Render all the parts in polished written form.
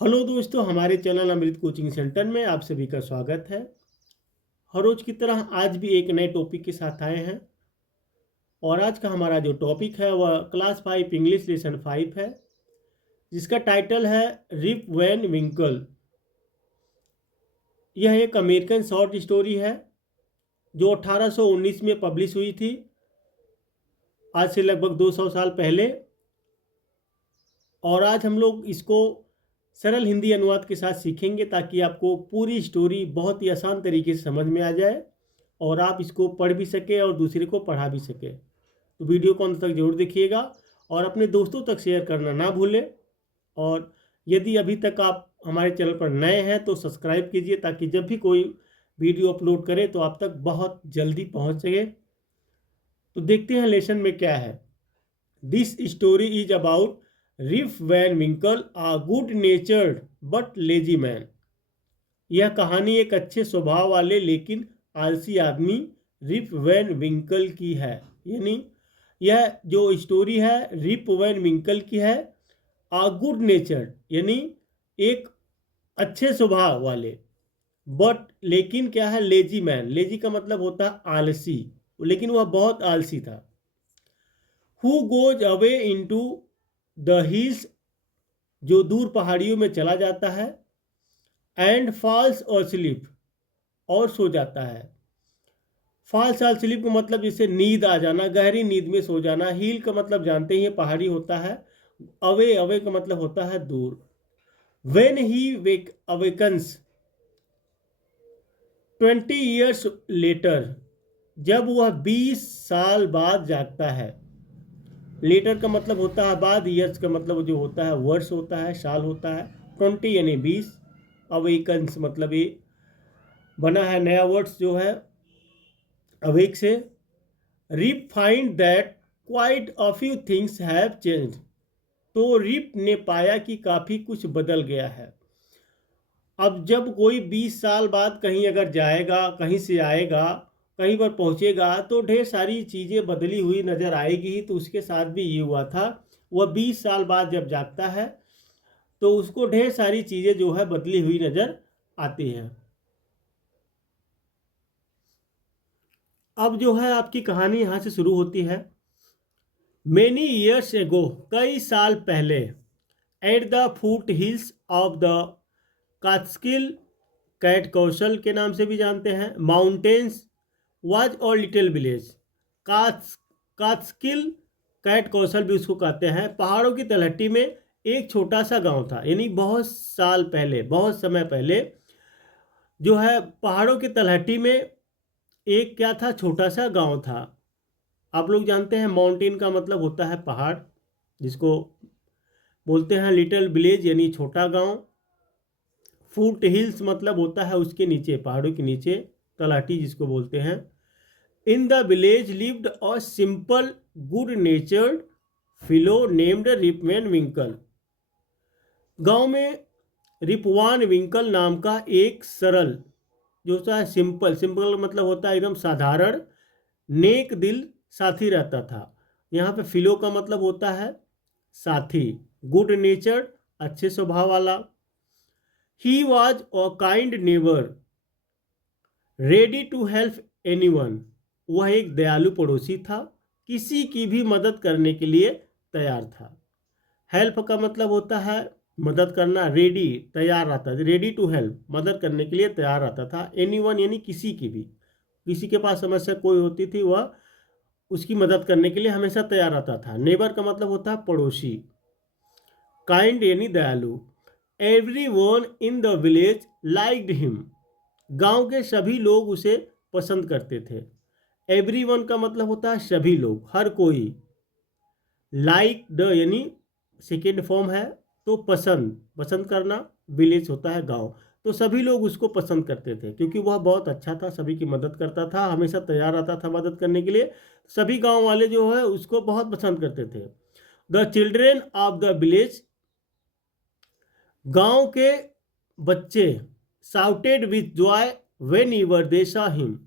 Hello दोस्तों, हमारे channel अमृत coaching centre में आप सभी का स्वागत है। हर रोज की तरह आज भी एक नए टॉपिक के साथ आए हैं और आज का हमारा जो टॉपिक है वह क्लास 5 इंग्लिश लेसन 5 है, जिसका टाइटल है रिप वैन विंकल। यह एक अमेरिकन शॉर्ट स्टोरी है जो 1819 में पब्लिश हुई थी, आज से लगभग 200 साल पहले। और आज हम लोग इसको सरल हिंदी अनुवाद के साथ सीखेंगे ताकि आपको पूरी स्टोरी बहुत ही आसान तरीके से समझ में आ जाए और आप इसको पढ़ भी सके और दूसरे को पढ़ा भी सके। तो वीडियो को अंत तक जरूर देखिएगा और अपने दोस्तों तक शेयर करना ना भूलें। और यदि अभी तक आप हमारे चैनल पर नए हैं तो सब्सक्राइब कीजिए ताकि जब भी कोई वीडियो अपलोड करें तो आप तक बहुत जल्दी पहुंच सके। तो देखते हैं लेसन में क्या है। This story is about Rip Van Winkle, a good natured but lazy man. यह कहानी एक अच्छे स्वभाव वाले लेकिन आलसी आदमी रिप वैन विंकल की है। यानी यह जो स्टोरी है रिप वैन विंकल की है। आ गुड नेचर्ड यानी एक अच्छे स्वभाव वाले, बट लेकिन क्या है, लेजी मैन। लेजी का मतलब होता है आलसी, लेकिन वह बहुत आलसी था। Who goes away into the hills, जो दूर पहाड़ियों में चला जाता है। एंड फॉल्स और स्लीप, और सो जाता है। फॉल्स और स्लीप का मतलब जैसे नींद आ जाना, गहरी नींद में सो जाना। हिल का मतलब जानते ही पहाड़ी होता है। अवे, अवे का मतलब होता है दूर। When he wake awakens 20 years later, जब वह 20 साल बाद जागता है। लेटर का मतलब होता है बाद, ईयर्स का मतलब जो होता है वर्ष होता है, साल होता है। 20 यानी 20, अवेकन्स मतलब ये बना है नया वर्ड्स जो है अवेक से। Rip find that quite a few things have changed, तो रिप ने पाया कि काफ़ी कुछ बदल गया है। अब जब कोई 20 साल बाद कहीं अगर जाएगा, कहीं से आएगा, कहीं पर पहुंचेगा तो ढेर सारी चीज़ें बदली हुई नज़र आएगी। तो उसके साथ भी ये हुआ था। वह 20 साल बाद जब जागता है तो उसको ढेर सारी चीज़ें जो है बदली हुई नज़र आती हैं। अब जो है आपकी कहानी यहाँ से शुरू होती है। मेनी ईयर्स एगो, कई साल पहले। At the foot hills of the Catskill, Catskill के नाम से भी जानते हैं, माउंटेन्स, वाज और little village. Catskill, Catskill भी उसको कहते हैं। पहाड़ों की तलहटी में एक छोटा सा गांव था। यानी बहुत साल पहले, बहुत समय पहले जो है पहाड़ों की तलहटी में एक क्या था, छोटा सा गांव था। आप लोग जानते हैं माउंटेन का मतलब होता है पहाड़, जिसको बोलते हैं लिटिल विलेज यानी छोटा गांव। फुट हिल्स मतलब होता है उसके नीचे, पहाड़ों के नीचे, तलहटी जिसको बोलते हैं। In the village lived a simple good natured fellow named Rip Van Winkle. गांव में रिपवान विंकल नाम का एक सरल, जो होता है सिंपल, सिंपल मतलब होता है एकदम साधारण, नेक दिल साथी रहता था। यहाँ पे फिलो का मतलब होता है साथी, गुड नेचर्ड अच्छे स्वभाव वाला। He was a kind neighbour ready to help anyone, वह एक दयालु पड़ोसी था, किसी की भी मदद करने के लिए तैयार था। हेल्प का मतलब होता है मदद करना, रेडी तैयार रहता है, रेडी टू हेल्प मदद करने के लिए तैयार रहता था। एनीवन यानी किसी की भी, किसी के पास समस्या कोई होती थी वह उसकी मदद करने के लिए हमेशा तैयार रहता था। नेबर का मतलब होता है पड़ोसी। काइंड यानी दयालु। Every one in the village liked him, गांव के सभी लोग उसे पसंद करते थे। एवरी वन का मतलब होता है सभी लोग, हर कोई। लाइक द यानी सेकेंड फॉर्म है, तो पसंद, पसंद करना। विलेज होता है गांव, तो सभी लोग उसको पसंद करते थे क्योंकि वह बहुत अच्छा था, सभी की मदद करता था, हमेशा तैयार रहता था मदद करने के लिए। सभी गांव वाले जो है उसको बहुत पसंद करते थे। The children of the village, गांव के बच्चे, shouted with Joy when ईवर they saw him,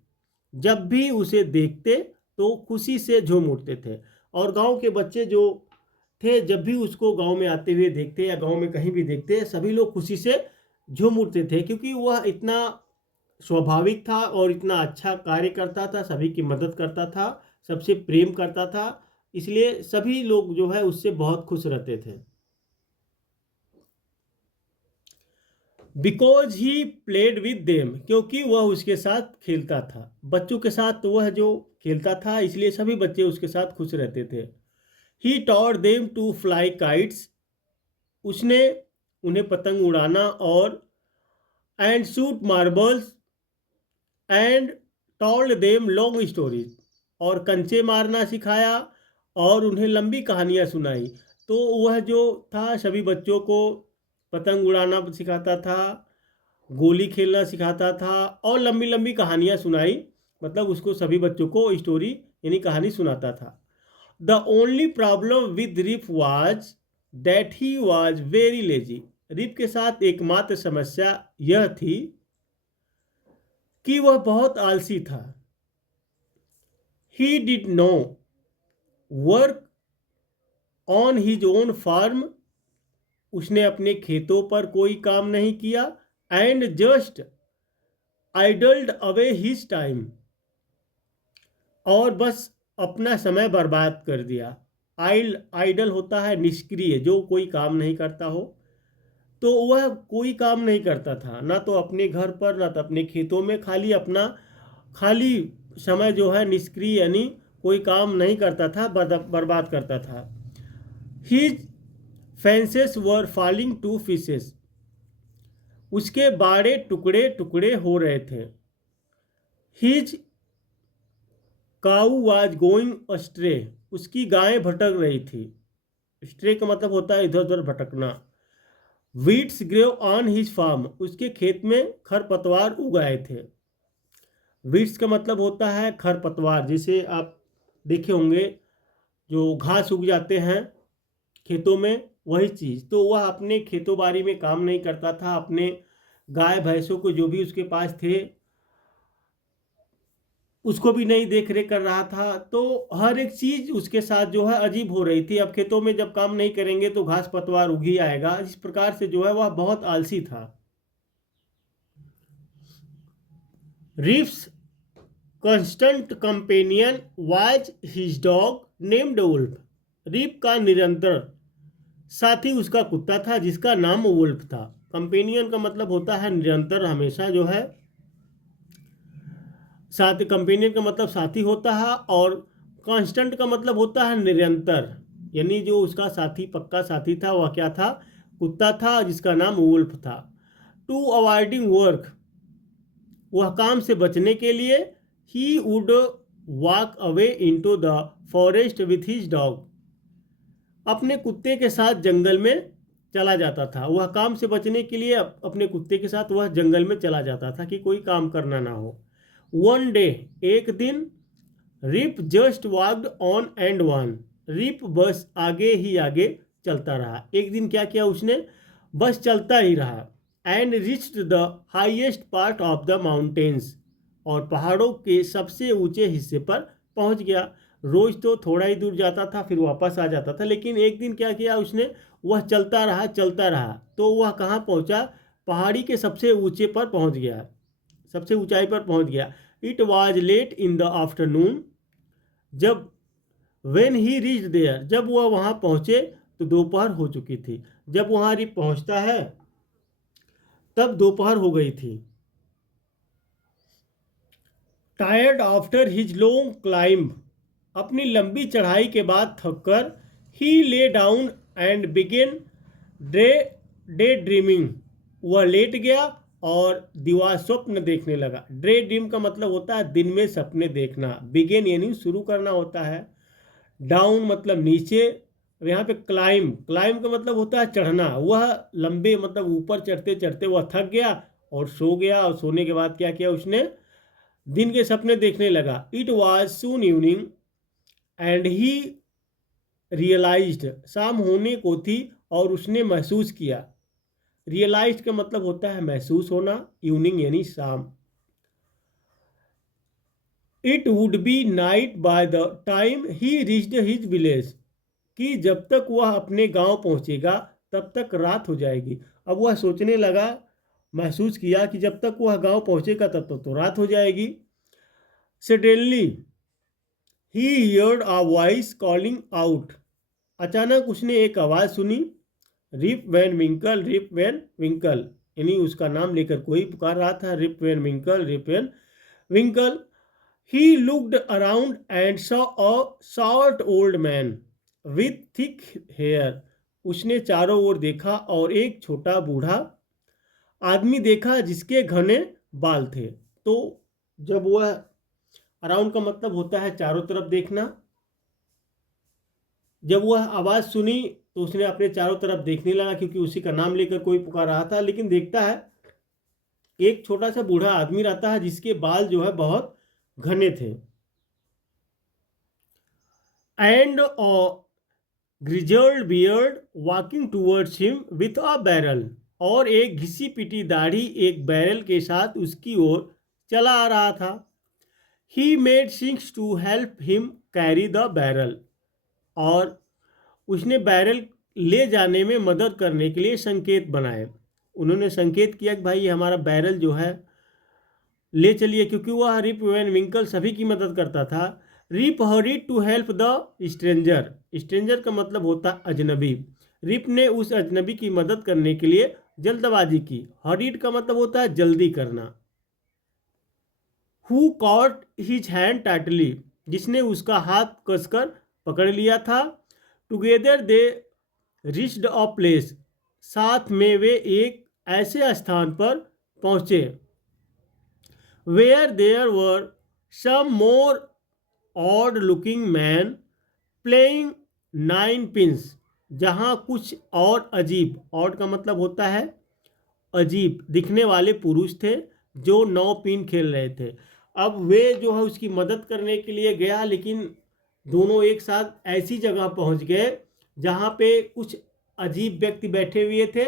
जब भी उसे देखते तो खुशी से झूम उठते थे। और गांव के बच्चे जो थे, जब भी उसको गांव में आते हुए देखते या गांव में कहीं भी देखते, सभी लोग खुशी से झूम उठते थे, क्योंकि वह इतना स्वाभाविक था और इतना अच्छा कार्य करता था, सभी की मदद करता था, सबसे प्रेम करता था। इसलिए सभी लोग जो है उससे बहुत खुश रहते थे। Because he played with them, क्योंकि वह उसके साथ खेलता था, बच्चों के साथ वह जो खेलता था, इसलिए सभी बच्चे उसके साथ खुश रहते थे। He taught them to fly kites, उसने उन्हें पतंग उड़ाना और and shoot marbles and told them long stories, और कंचे मारना सिखाया और उन्हें लंबी कहानियाँ सुनाई। तो वह जो था सभी बच्चों को पतंग उड़ाना सिखाता था, गोली खेलना सिखाता था और लंबी लंबी कहानियाँ सुनाई, मतलब उसको सभी बच्चों को स्टोरी यानी कहानी सुनाता था। The only problem with Rip was that he was very lazy, Rip के साथ एकमात्र समस्या यह थी कि वह बहुत आलसी था। He did no work on his own farm, उसने अपने खेतों पर कोई काम नहीं किया। And just idled away his time, और बस अपना समय बर्बाद कर दिया। आइडल होता है निष्क्रिय, जो कोई काम नहीं करता हो। तो वह कोई काम नहीं करता था, ना तो अपने घर पर ना तो अपने खेतों में, खाली अपना खाली समय जो है निष्क्रिय यानी कोई काम नहीं करता था, बर्बाद करता था। हिज फेंसेस वर फॉलिंग टू पीसेस, उसके बाड़े टुकड़े टुकड़े हो रहे थे। हिज काऊ वाज गोइंग अस्ट्रे, उसकी गायें भटक रही थी। स्ट्रे का मतलब होता है इधर उधर भटकना। Weeds grew on his farm, उसके खेत में खरपतवार उगाए थे। वीड्स का मतलब होता है खरपतवार, जिसे आप देखे होंगे जो घास उग जाते हैं खेतों में, वही चीज़। तो वह अपने खेतों बाड़ी में काम नहीं करता था, अपने गाय भैंसों को जो भी उसके पास थे उसको भी नहीं देख रेख कर रहा था। तो हर एक चीज़ उसके साथ जो है अजीब हो रही थी। अब खेतों में जब काम नहीं करेंगे तो घास पतवार उग ही आएगा, इस प्रकार से जो है वह बहुत आलसी था। Rip's constant companion was his dog named Wolf, Rip का निरंतर साथी उसका कुत्ता था जिसका नाम वुल्फ था। कंपेनियन का मतलब होता है निरंतर, हमेशा जो है साथ। कंपेनियन का मतलब साथी होता है, और कांस्टेंट का मतलब होता है निरंतर, यानी जो उसका साथी पक्का साथी था वह क्या था, कुत्ता था जिसका नाम वुल्फ था। टू अवॉइडिंग वर्क, वह काम से बचने के लिए, he would walk away into the forest with his dog, अपने कुत्ते के साथ जंगल में चला जाता था। वह काम से बचने के लिए अपने कुत्ते के साथ वह जंगल में चला जाता था कि कोई काम करना ना हो। वन डे, एक दिन, Rip just walked on and on, Rip बस आगे ही आगे चलता रहा। एक दिन क्या किया उसने, बस चलता ही रहा। And reached the highest part of the mountains, और पहाड़ों के सबसे ऊंचे हिस्से पर पहुंच गया। रोज तो थोड़ा ही दूर जाता था फिर वापस आ जाता था, लेकिन एक दिन क्या किया उसने, वह चलता रहा चलता रहा। तो वह कहाँ पहुंचा, पहाड़ी के सबसे ऊंचे पर पहुंच गया, सबसे ऊंचाई पर पहुंच गया। It was late in the afternoon, जब वेन ही रीच देयर, जब वह वहाँ पहुँचे तो दोपहर हो चुकी थी। जब वहाँ पहुँचता है तब दोपहर हो गई थी। Tired after his long climb, अपनी लंबी चढ़ाई के बाद थककर, he lay down and began day day dreaming, वह लेट गया और दिवा स्वप्न देखने लगा। ड्रे ड्रीम का मतलब होता है दिन में सपने देखना। बिगेन यानी शुरू करना होता है, डाउन मतलब नीचे। यहाँ पे क्लाइंब, क्लाइंब का मतलब होता है चढ़ना। वह लंबे मतलब ऊपर चढ़ते चढ़ते वह थक गया और सो गया, और सोने के बाद क्या किया उसने, दिन के सपने देखने लगा। It was soon evening and he realised, शाम होने को थी और उसने महसूस किया। रियलाइज्ड का मतलब होता है महसूस होना, इवनिंग यानी शाम। It would be night by the time he reached his village, कि जब तक वह अपने गांव पहुंचेगा तब तक रात हो जाएगी। अब वह सोचने लगा, महसूस किया कि जब तक वह गांव पहुंचेगा तब तक तो रात हो जाएगी। Suddenly he heard a voice calling out. अचानक उसने एक आवाज़ सुनी, Rip Van Winkle, Rip Van Winkle, यानी उसका नाम लेकर कोई पुकार रहा था, Rip Van Winkle, Rip Van Winkle. He looked around and saw a short old man with thick hair. उसने चारों ओर देखा और एक छोटा बूढ़ा आदमी देखा जिसके घने बाल थे। तो जब वह, अराउंड का मतलब होता है चारों तरफ देखना, जब वह आवाज़ सुनी तो उसने अपने चारों तरफ देखने लगा, क्योंकि उसी का नाम लेकर कोई पुकार रहा था। लेकिन देखता है एक छोटा सा बूढ़ा आदमी रहता है जिसके बाल जो है बहुत घने थे। And grizzled beard walking towards him with a barrel, और एक घिसी पिटी दाढ़ी एक बैरल के साथ उसकी ओर चला आ रहा था। He made signs to help him carry the barrel, और उसने बैरल ले जाने में मदद करने के लिए संकेत बनाए। उन्होंने संकेत किया कि भाई ये हमारा बैरल जो है ले चलिए, क्योंकि वह रिप वैन विंकल सभी की मदद करता था। Rip hurried to help the stranger, stranger का मतलब होता है अजनबी। रिप ने उस अजनबी की मदद करने के लिए जल्दबाजी की। हरीड का मतलब होता है जल्दी करना। Who caught his hand tightly, जिसने उसका हाथ कसकर पकड़ लिया था। Together they reached a place, साथ में वे एक ऐसे स्थान पर पहुंचे where there were some more odd looking men playing nine pins, जहाँ कुछ और अजीब, ऑड का मतलब होता है अजीब दिखने वाले पुरुष थे जो 9 पिन खेल रहे थे। अब वे जो है उसकी मदद करने के लिए गया, लेकिन दोनों एक साथ ऐसी जगह पहुंच गए जहाँ पे कुछ अजीब व्यक्ति बैठे हुए थे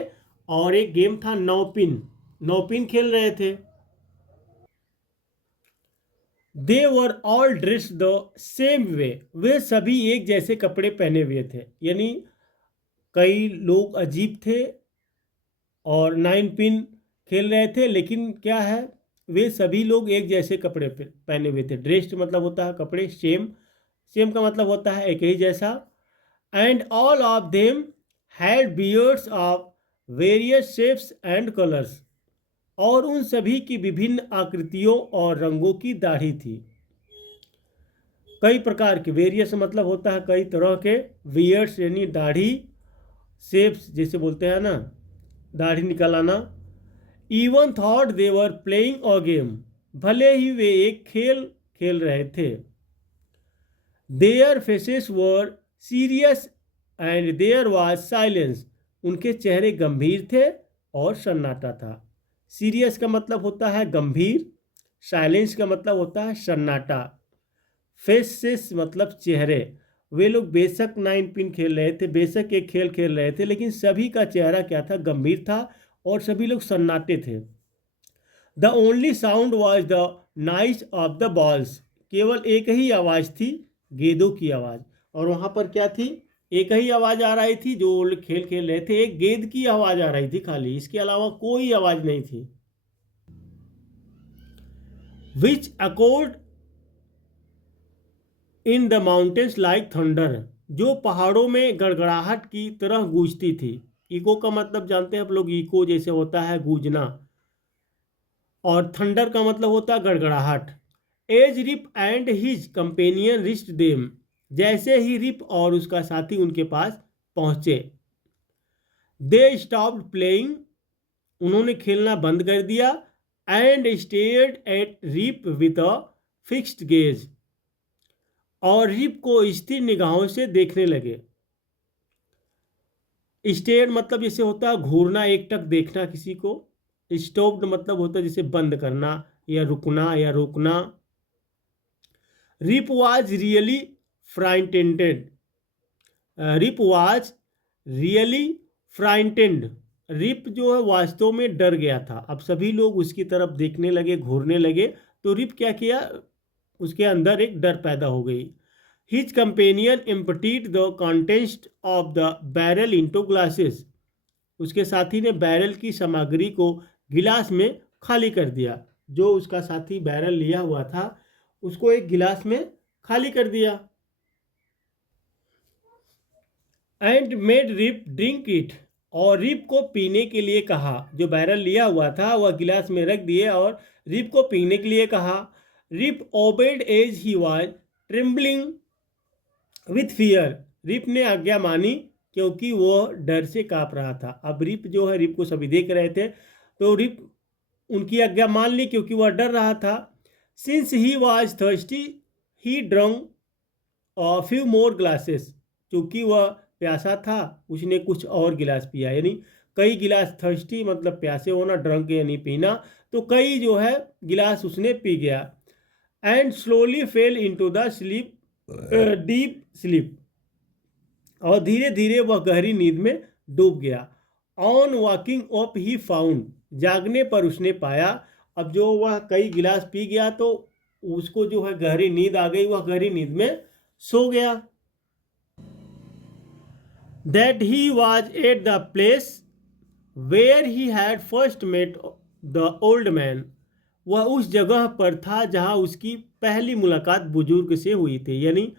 और एक गेम था 9 पिन खेल रहे थे। They were all dressed the same way, वे सभी एक जैसे कपड़े पहने हुए थे। यानी कई लोग अजीब थे और 9 पिन खेल रहे थे, लेकिन क्या है, वे सभी लोग एक जैसे कपड़े पहने हुए थे। ड्रेस्ड मतलब होता है कपड़े, सेम, सेम का मतलब होता है एक ही जैसा। And all of them had beards of various shapes and colours, और उन सभी की विभिन्न आकृतियों और रंगों की दाढ़ी थी। कई प्रकार के, वेरियस मतलब होता है कई तरह के, वियर्ड्स यानी दाढ़ी, शेप्स जैसे बोलते हैं ना दाढ़ी निकल आना। Even thought they were playing a game, भले ही वे एक खेल खेल रहे थे। Their faces were serious and there was silence, उनके चेहरे गंभीर थे और सन्नाटा था। सीरियस का मतलब होता है गंभीर, साइलेंस का मतलब होता है सन्नाटा, फेसेस मतलब चेहरे। वे लोग बेशक 9 पिन खेल रहे थे, बेशक एक खेल खेल रहे थे, लेकिन सभी का चेहरा क्या था, गंभीर था और सभी लोग सन्नाटे थे। The only sound was the nice of the balls, केवल एक ही आवाज़ थी, गेंदों की आवाज़। और वहाँ पर क्या थी, एक ही आवाज़ आ रही थी, जो लोग खेल खेल रहे थे एक गेंद की आवाज़ आ रही थी खाली, इसके अलावा कोई आवाज़ नहीं थी। Which accord in the mountains like thunder, जो पहाड़ों में गड़गड़ाहट की तरह गूंजती थी। इको का मतलब जानते हैं आप लोग, इको जैसे होता है गूंजना, और थंडर का मतलब होता है गड़गड़ाहट। As Rip and his companion reached them, जैसे ही रिप और उसका साथी उनके पास पहुंचे। दे स्टॉप्ड प्लेइंग, उन्होंने खेलना बंद कर दिया। And stared at Rip with a fixed gaze, और रिप को स्थिर निगाहों से देखने लगे। स्टेयर मतलब जैसे होता है घूरना, एकटक देखना किसी को। स्टॉप्ड मतलब होता है जैसे बंद करना या रुकना या रोकना। Rip was really frightened, Rip was really frightened, Rip जो है वास्तव में डर गया था। अब सभी लोग उसकी तरफ देखने लगे, घूरने लगे, तो रिप क्या किया, उसके अंदर एक डर पैदा हो गई। His companion emptied the contents of the barrel into glasses. उसके साथी ने बैरल की सामग्री को गिलास में खाली कर दिया। जो उसका साथी बैरल लिया हुआ था उसको एक गिलास में खाली कर दिया। And made Rip drink it, और रिप को पीने के लिए कहा। जो बैरल लिया हुआ था वह गिलास में रख दिए और रिप को पीने के लिए कहा। Rip obeyed as he was trembling with fear. Rip ने आज्ञा मानी क्योंकि वह डर से कांप रहा था। अब रिप जो है, रिप को सभी देख रहे थे तो रिप उनकी आज्ञा मान ली क्योंकि वह डर रहा था। Since he was thirsty he drunk few more glasses. क्योंकि वह प्यासा था उसने कुछ और गिलास पिया। यानी कई गिलास, थर्स्टी मतलब प्यासे होना, ड्रंक यानी पीना, तो कई जो है गिलास उसने पी गया। And slowly fail into the sleep, deep sleep, और धीरे धीरे वह गहरी नींद में डूब गया। On walking up he found, जागने पर उसने पाया। अब जो वह कई गिलास पी गया तो उसको जो है गहरी नींद आ गई, वह गहरी नींद में सो गया। That he was at the place where he had first met the old man. वह उस जगह पर था जहां उसकी पहली मुलाकात बुजुर्ग से हुई थी। यानी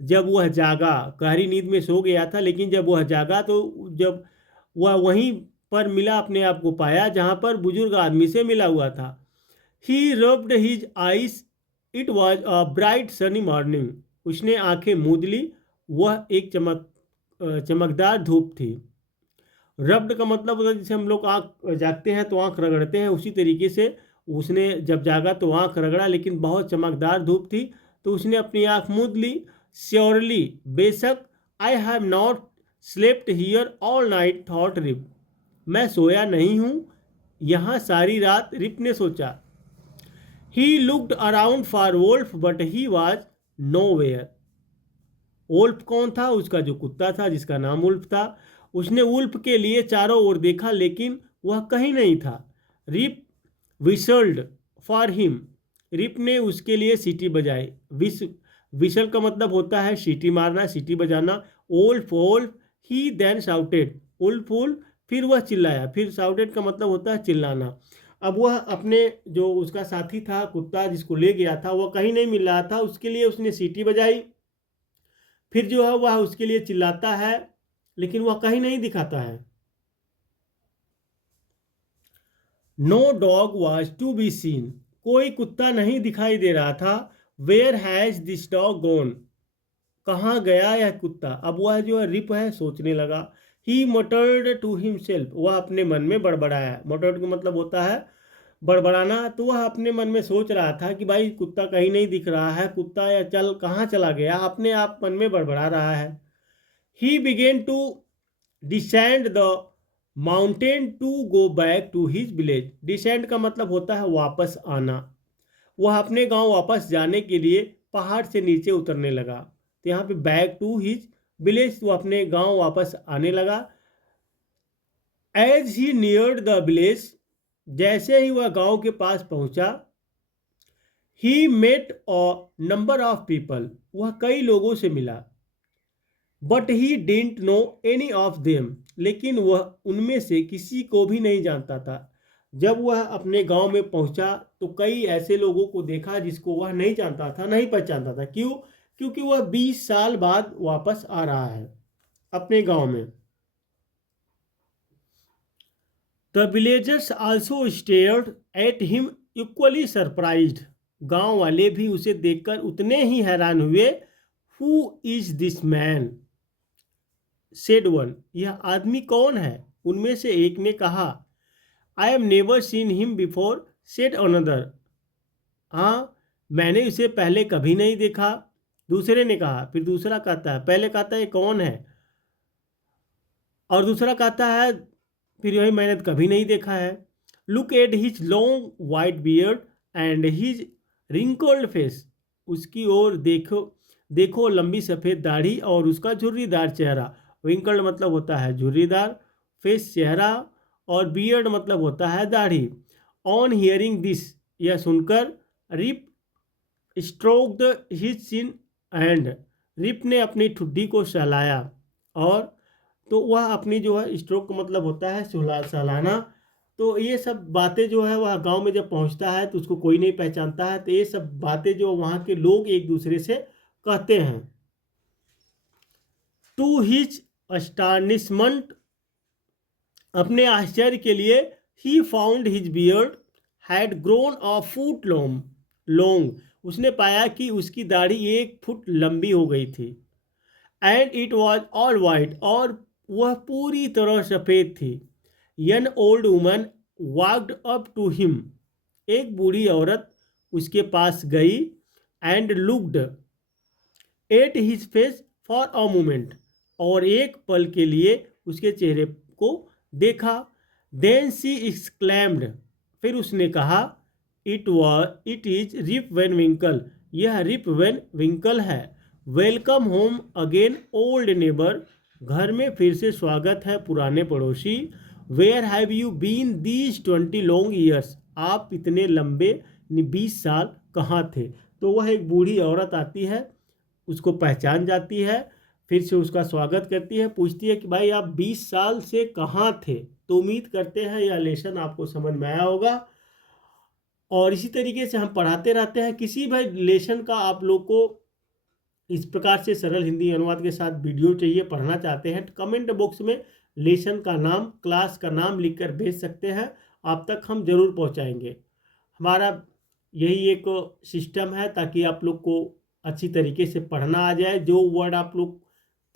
जब वह जागा, गहरी नींद में सो गया था, लेकिन जब वह जागा तो जब वह वहीं पर मिला, अपने आप को पाया जहां पर बुजुर्ग आदमी से मिला हुआ था। He rubbed his eyes, it was a bright sunny morning. उसने आंखें मूंद ली, वह एक चमकदार धूप थी। रब्ड का मतलब होता है जैसे हम लोग आँख जागते हैं तो आँख रगड़ते हैं, उसी तरीके से उसने जब जागा तो आँख रगड़ा, लेकिन बहुत चमकदार धूप थी तो उसने अपनी आँख मूंद ली। श्योरली, बेशक, I have not slept here all night, thought Rip. मैं सोया नहीं हूँ यहाँ सारी रात, रिप ने सोचा। He looked around for Wolf but he was nowhere. Wolf कौन था? उसका जो कुत्ता था जिसका नाम वुल्फ था। उसने वुल्फ के लिए चारों ओर देखा लेकिन वह कहीं नहीं था। Rip whistled for him, Rip ने उसके लिए सीटी बजाई। विसल का मतलब होता है सीटी मारना, सीटी बजाना। वुल्फ वुल्फ, ही देन शाउटेड, वुल्फ वुल्फ, फिर वह चिल्लाया। फिर शाउटेड का मतलब होता है चिल्लाना। अब वह अपने जो उसका साथी था, कुत्ता जिसको ले गया था, वह कहीं नहीं मिल रहा था, उसके लिए उसने सीटी बजाई। फिर जो है वह उसके लिए चिल्लाता है लेकिन वह कहीं नहीं दिखाता है। No dog was to be seen, कोई कुत्ता नहीं दिखाई दे रहा था। Where has this dog gone, कहाँ गया यह कुत्ता? अब वह जो है रिप है सोचने लगा। ही मटर्ड टू हिमसेल्फ, वह अपने मन में बड़बड़ाया। मटर्ड का मतलब होता है बड़बड़ाना। तो वह अपने मन में सोच रहा था कि भाई कुत्ता कहीं नहीं दिख रहा है, कुत्ता या चल कहाँ चला गया, अपने आप मन में बड़बड़ा रहा है। He began to descend the mountain to go back to his village. Descend का मतलब होता है वापस आना। वह अपने गांव वापस जाने के लिए पहाड़ से नीचे उतरने लगा। तो यहाँ पे बैक टू हिज विलेज, वो अपने गांव वापस आने लगा। As he neared the village, जैसे ही वह गांव के पास पहुंचा, he met a number of people, वह कई लोगों से मिला। But he didn't know any of them, लेकिन वह उनमें से किसी को भी नहीं जानता था। जब वह अपने गांव में पहुंचा तो कई ऐसे लोगों को देखा जिसको वह नहीं जानता था, नहीं पहचानता था। क्यों? क्योंकि वह 20 साल बाद वापस आ रहा है अपने गांव में। The villagers also stared at him equally surprised, गांव वाले भी उसे देखकर उतने ही हैरान हुए। Who is this man, said one, यह आदमी कौन है? उनमें से एक ने कहा। I am never seen him before, said another, हाँ मैंने इसे पहले कभी नहीं देखा, दूसरे ने कहा। फिर दूसरा कहता है, पहले कहता है ये कौन है, और दूसरा कहता है फिर यही मैंने कभी नहीं देखा है। Look at his long white beard and his wrinkled face, उसकी ओर देखो, देखो लंबी सफ़ेद दाढ़ी और उसका झुर्रीदार चेहरा। विंकल्ड मतलब होता है झुर्रीदार, फेस चेहरा, और बियर्ड मतलब होता है दाढ़ी। ऑन हियरिंग दिस, यह सुनकर Rip stroked his chin and Rip ने अपनी ठुड्डी को सहलाया और तो वह अपनी जो है स्ट्रोक का मतलब होता है सहलाना। तो ये सब बातें जो है वह गांव में जब पहुंचता है तो उसको कोई नहीं पहचानता है, तो ये सब बातें जो वहाँ के लोग एक दूसरे से कहते हैं। टू हिज अस्टानिशमेंट, अपने आश्चर्य के लिए, he found his beard had grown a foot long, उसने पाया कि उसकी दाढ़ी 1 फुट लंबी हो गई थी। And it was all white, और वह पूरी तरह सफ़ेद थी। An old woman walked up to him, एक बूढ़ी औरत उसके पास गई। And looked at his face for a moment, और एक पल के लिए उसके चेहरे को देखा। देन शी एक्सक्लेम्ड, फिर उसने कहा, it is Rip Van Winkle, यह रिप वैन विंकल है। Welcome home again old neighbour, घर में फिर से स्वागत है पुराने पड़ोसी। Where have you been these 20 long years, आप इतने लंबे 20 साल कहाँ थे। तो वह एक बूढ़ी औरत आती है, उसको पहचान जाती है, फिर से उसका स्वागत करती है, पूछती है कि भाई आप 20 साल से कहाँ थे। तो उम्मीद करते हैं यह लेसन आपको समझ में आया होगा, और इसी तरीके से हम पढ़ाते रहते हैं। किसी भी लेसन का आप लोग को इस प्रकार से सरल हिंदी अनुवाद के साथ वीडियो चाहिए, पढ़ना चाहते हैं, तो कमेंट बॉक्स में लेसन का नाम, क्लास का नाम लिखकर भेज सकते हैं, आप तक हम जरूर पहुंचाएंगे। हमारा यही एक सिस्टम है ताकि आप लोग को अच्छी तरीके से पढ़ना आ जाए। जो वर्ड आप लोग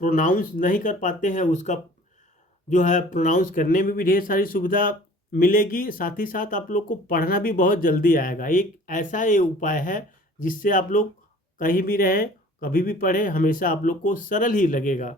प्रोनाउंस नहीं कर पाते हैं उसका जो है प्रोनाउंस करने में भी ढेर सारी सुविधा मिलेगी। साथ ही साथ आप लोग को पढ़ना भी बहुत जल्दी आएगा। एक ऐसा ये उपाय है जिससे आप लोग कहीं भी रहें, कभी भी पढ़ें, हमेशा आप लोग को सरल ही लगेगा।